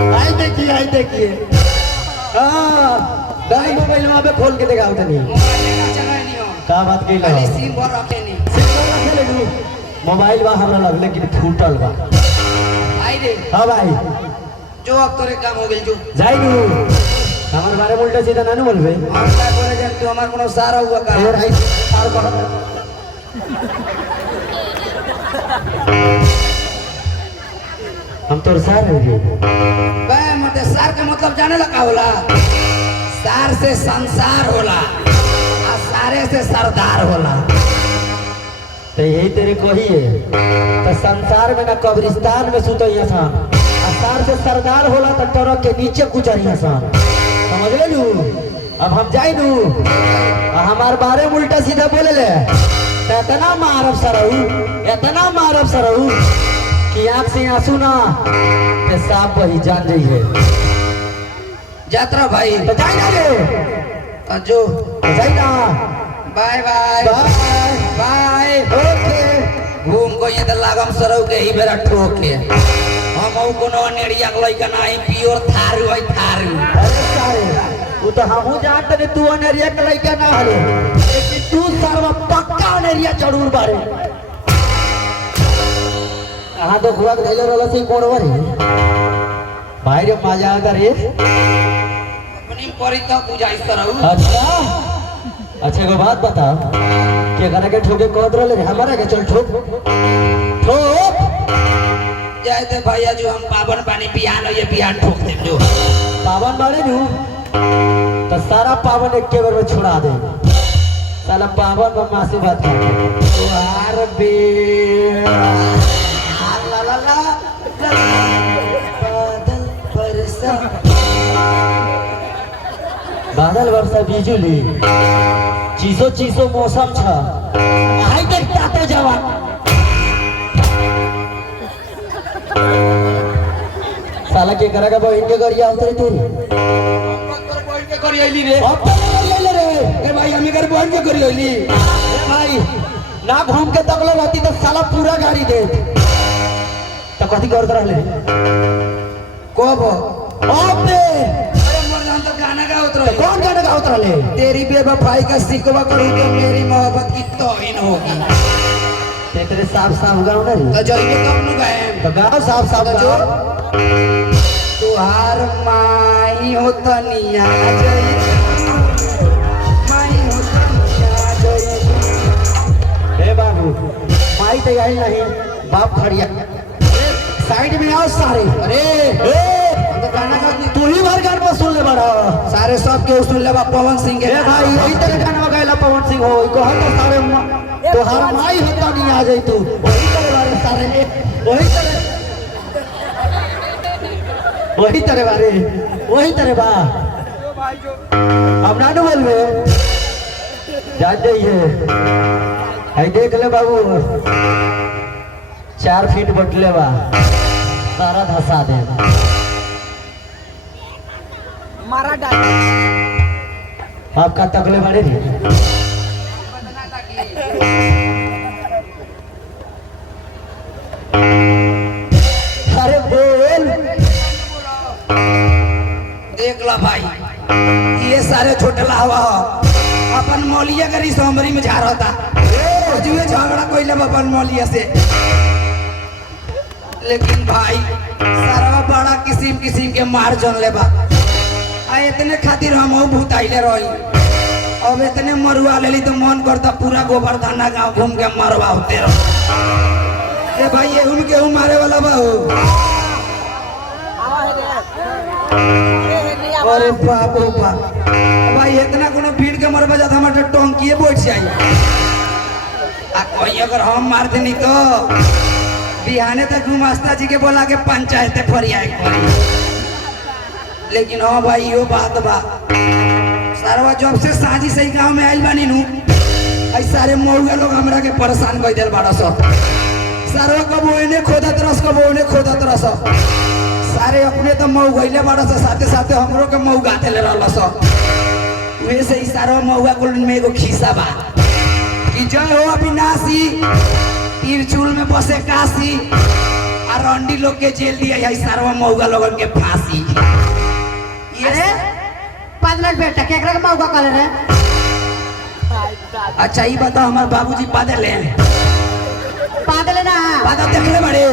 आई देखिए आई देखिए। हाँ दाई मोबाइल में खोल के देखा उठनी का बात की ला सिम भर रखे नहीं मोबाइल बा हमरा लग लेकिन फूटल बा। आई रे हां भाई जो अब तोरे काम हो गेल जो जाई नु हमर बारे में उल्टा सीधा ना बोलबे। हम का बोले जन तू हमार कोनो सारा हुआ का और आई सार को हम तोर सार है रे बे मते सार के मतलब जाने लगा होला सार से संसार होला आ सारे से सरदार होला। तो यही तेरे को ही है तो संसार में ना कब्रिस्तान में सुतो यहाँ सार से सरदार होला तो टरक के नीचे गुजर यहाँ समझ ले लू। अब हम जाए लू हमार बारे में उल्टा सीधा बोले ले तो इतना मारब सरऊ कि आँख से आंसू ना ते साफ वही जान रही है। यात्रा भाई तो जाए ना रे जो जाए ना बाय बाय बाय ओके घूम को ये लागम सरौ के ही बेरा ठोके हम कोनो नेड़िया लइका नाही प्योर थारू है थारू। अरे सारे वो तो हमहू जानते नहीं तू अनेरिया के लइका ना हरे लेकिन तू सर्व पक्का अनेरिया जरूर बारे। हाँ तो खुआ धैले रहला से कोण वरी भाई रे मजा आता रे अपनी परी तो बुझाई सरौ। अच्छा एगो बात बता के करे के ठोके कहत रहले हमारा के चल ठोक ठोक जाए थे भैया जो हम पावन पानी पियान ये पियान ठोक दे जो पावन बारे नु तो सारा पावन एक के बार में छोड़ा दे साला पावन में मासी बात कर यार बे ला ला ला बादल वर्षा बिजुली चीसो मौसम छ आई देखता तो जवान साला के करेगा वो इनके गरिया उतरे तेरी बोल के करी आइली रे अब तो ले रे ए भाई हमें कर बोल के करी आइली भाई ना घूम के तकले रहती तो साला पूरा गाड़ी दे तो कथी कर रहले कब अबे अरे मोर जान तो गाना गावत रहे। कौन गाना गावत रहले तेरी बेवफाई का सिकवा करी तो मेरी मोहब्बत की तौहीन होगी तेरे साफ गाओ ना रे तो जाइए तब नु गाए तो गाओ साफ जो गाओ तुहार माई हो तनिया जई माई हो तनिया जई हे बाबू माई तो आई नहीं बाप खड़िया साइड में आओ सारे अरे ए हम तो गाना गाती तू ही भर गान पर सुन ले बड़ा सारे सब के सुन लेबा पवन सिंह के ए भाई यही तरह गाना गाइला पवन सिंह हो कह तो सारे तो हर माई होता नहीं आ जाई तू वही तरह बारे सारे वही तरह बा अब ना बोलबे जान जाइए आई देख ले बाबू 4 फीट बटले बा सारा धसा दे मारा डाल आपका तकले बड़े थे अरे बोल देख ला भाई ये सारे छोटे लावा अपन मौलिया करी सोमरी में जा रहा था जुए झगड़ा कोई लब अपन मौलिया से लेकिन भाई सारा बड़ा किस्म के मार जन लेबा आ इतने खातिर हम भूताइले रही अब इतने मरुआ लेली तो मन करता पूरा गोवर्धना गांव घूम के मरवा होते रहो। ए भाई ये उनके मारे वाला बाहू अरे बाप रे बाप भाई इतना कोनो भीड़ के मरबा जाता हमारे टोंकिए बैठ जाई आ कोई अगर हम मार देनी तो बिहाने तक गुमास्ता जी के बोला के पंचायत फरियाए करी। लेकिन हाँ भाई यो बात बा सारवा जब से साजी सही गांव में आइल बानी नु आई सारे मौगा लोग हमरा के परेशान कर देल बाड़ा सब सारवा कबो एने खोदत रस सारे अपने तो मऊ गइले बाड़ा सा साथे साथे हमरो के मऊ गाते ले रहल स वे से सारा मऊगा कुल में एगो खिस्सा बा कि जय हो अविनाशी तिरचुल में बसे काशी आ बारंडी लोग के जेल दिया है सारवा मौगा लोगन के फांसी। अरे 5 मिनट बेटा केकरा के मौका कले रे? अच्छा ये बताओ हमारे बाबूजी पादल हैं? पागल है ना? पादल देखले बड़े।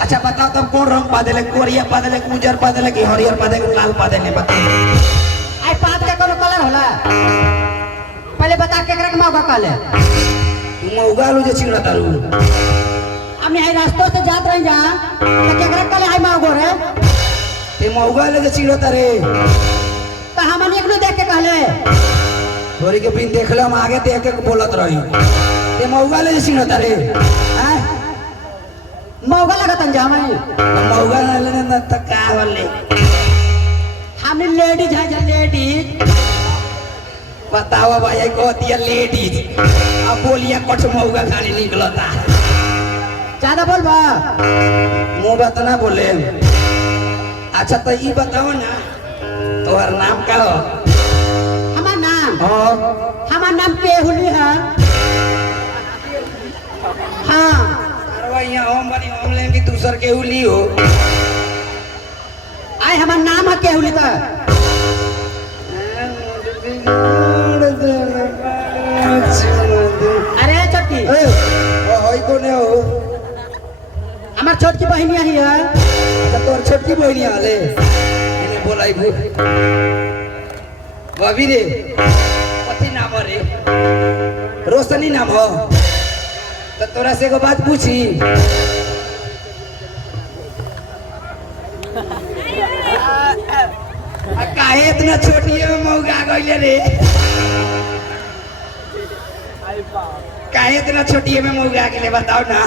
अच्छा बताओ तब कौन रंग पादल है? कोरिया पादल है, उजर पादल है कि हरियर पादल है, लाल पादल है? बताओ। आई पाद के कोनो कलर होला? पहले बता केकरा के मौका कले? मौगा लो जे चिड़ा तारू। हम यही रास्तों से जात रही जा तो केकरा कले आई मौगो रे? ते मौगा ले जे चिड़ा तारे। तो हमन एकनो देख के कहले थोड़ी के बिन देखले हम आगे देख के बोलत रही। ते मौगा ले जे चिड़ा तारे। हैं? मौका लगतन जामई। मौगा ले न त का वाले। हमने लेडीज है जो लेडीज। बताओ भाई को दिया लेडीज। अब बोलिया कठ मौगा खाली निकलता। ज्यादा बोल बा। मुंह बात ना बोले। अच्छा तो ये बताओ ना तोहर नाम का हो? हमार नाम? हाँ हमार नाम केहुली है। हाँ अरे यहाँ हम बनी हम लेंगे दूसर के उली हो। आई हमार नाम है केहुली का। अरे छोटकी होई कोने हो? हमार छोटकी बहनिया ही है। अच्छा तोर छोटकी बहनिया वाले इन्हें बोलाई भू भाभी रे कथी नाम रे? रोशनी नाम हो? तो तोरा से को बात पूछी। काहे इतना छोटी है मौगा गइले रे? काहे इतना छोटी है मौगा गइले बताओ ना।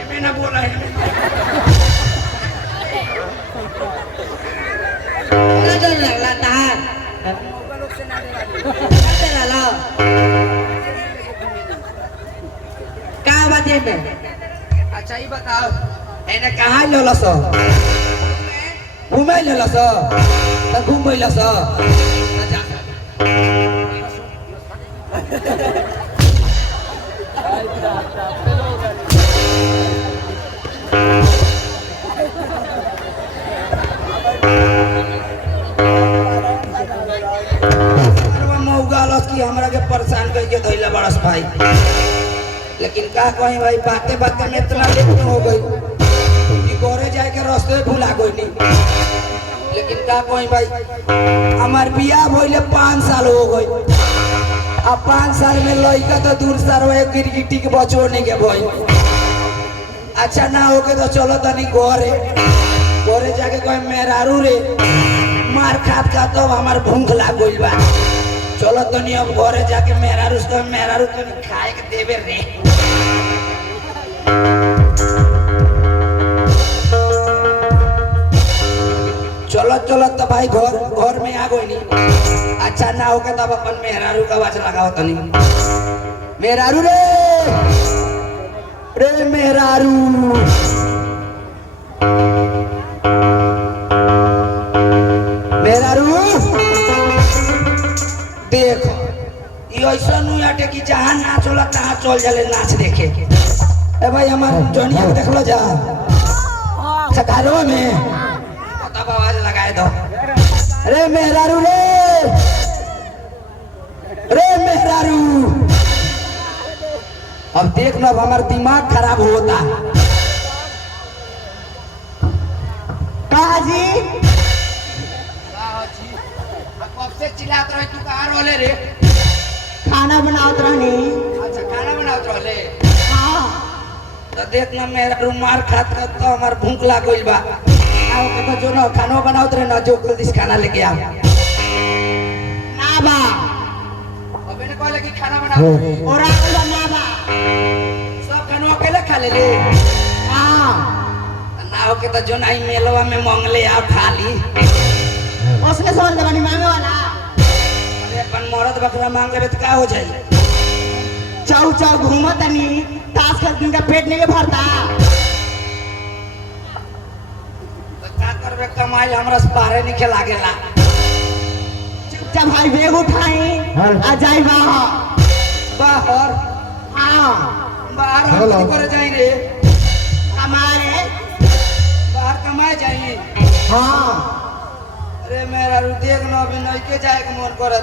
एमे ना बोला है। ना डर लगला तार। चला लो। का बात है बे? अच्छा ये बताओ एने कहाँ ललस? घूमे ललस? तो घूम लस? की हमरा के परेशान करके धइला बड़स भाई। लेकिन का कहीं भाई बातें बातें में इतना लेट हो गई कि गोरे जाए के रास्ते भूला गई नहीं। लेकिन का कहीं भाई हमार बियाह भइले 5 साल हो गई। अब 5 साल में लड़का तो दूर सारे गिरगिटी के बचो नहीं के भाई। अच्छा ना होके तो चलो तनी गोरे गोरे जाके कहीं मेहरारू रे मार खात का तो हमार भूख लाग गइल बा। चलो तनी अब घरे जाके मेहरारू तनी खाए के देवे रे। चलो चलो तो भाई घर में आ गई नहीं। अच्छा ना होके तब अपन मेहरारू का आवाज लगाओ तनी। मेहरारू रे रे मेहरारू मेहरारू देखो ये ऐसा नहीं आटे कि जहाँ नाच होला तहाँ चल जाले नाच देखे। ए भाई हमार जोनिया को देखलो जा। अच्छा घरों में तब आवाज लगाए दो। अरे मेहरारू रे मेहरारू। अब देख लो हमारा दिमाग खराब होता। काजी कब से चिल्लात रहे तू कहाँ रोले रे? खाना बनावत रहनी। अच्छा खाना बनावत रहले? हाँ तो देखना मेरा रुमार खात खात तो हमार भूख लाग गइल बा। आओ के जो ना खाना बनावत रहे ना जो जल्दी खाना लेके आ। ना बा अबे ने कहले कि खाना बनाओ और ना बा सब खाना अकेले खा ले ले। हाँ ना हो के तो जो नहीं मेलवा में मंगले आ थाली। उसने समझ जवानी मांगे वाला। अरे अपन मरद बकरा मांग लेबे तो का हो जाई? चाउ चाउ घूमत नहीं ताश खेल दिन का पेट नहीं भरता। तो का करबे कमाई हमरा से बाहर नहीं खेला गेला। चुपचाप भाई बेग उठाई आ जाई बाहर। बाहर हाँ बाहर हम की करे जाई रे? घुमा जाई। हाँ अरे मेरा देख लो अभी नहीं के जाए के मन करत।